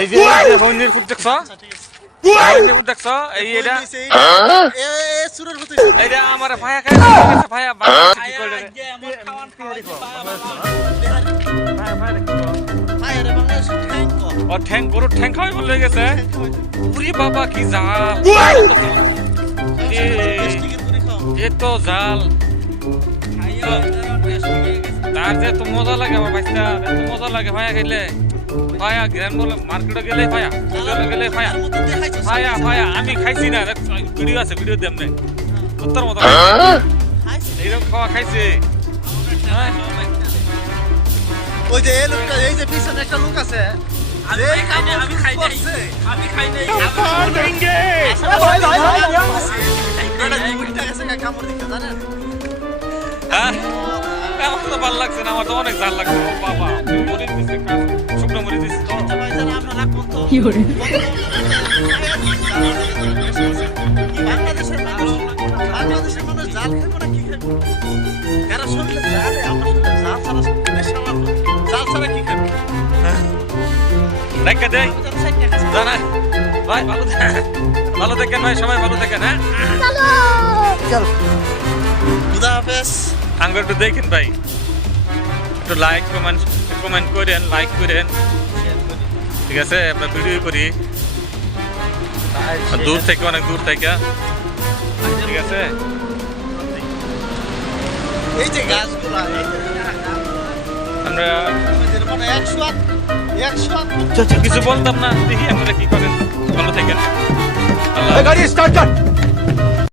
এই যে হইনির ফুট দেখছ হইনির ফুট দেখছ এই এটা এ সুরের হতে এইটা আমার ভাইয়া খাই গেছে ভাইয়া কি করে আমার খাওয়ান খাওয়াই ভাইয়া রে বাংলাদেশ ঠ্যাং কো ও ঠ্যাং গরু ঠ্যাং খাওয়াই বলে গেছে উরি বাবা কি জাল এ তো জাল তার যে তো মজা লাগে আমার ভাইটা এত মজা লাগে ভাইয়া খাইলে ভাইয়া গ্র্যান্ড বলে মার্কেটে গেলে ভাইয়া বাজারে গেলে ভাইয়া ভাইয়া ভাইয়া আমি খাইছি না ভিডিও আছে ভিডিও দেন না উত্তর মতো এইরকম খাওয়া খাইছে ওই যে এই লোকটা এই যে পিছনে একটা লোক আছে আমি খাই নাই ভাই উল্টা গেছে কামড় দিতে জানেন হ্যাঁ আমার তো ভালো লাগছে না আমার তো অনেক জাল লাগছে বাবা মরে দিছে শুকনো মরে দিছে কি করে বাংলাদেশের মানুষ জাল খাবো না কি খাবো কারণ শুনলে জালে আমরা শুনলে জাল ছাড়া কি খাবো দেখা দেই জানা ভাই ভালো দেখেন ভাই সবাই ভালো দেখেন হ্যাঁ চল খুদা হাফেজ আঙ্গুর একটু দেখেন ভাই একটু লাইক কমেন্ট করেন লাইক করেন ঠিক আছে আমরা ভিডিও করি দূর থেকে অনেক দূর থেকে ঠিক আছে এই যে গাছগুলা আমরা মানে 100 কিছু বলতাম না দেখি আপনারা কি করেন ভালো থাকেন গাড়ি স্টার্ট কর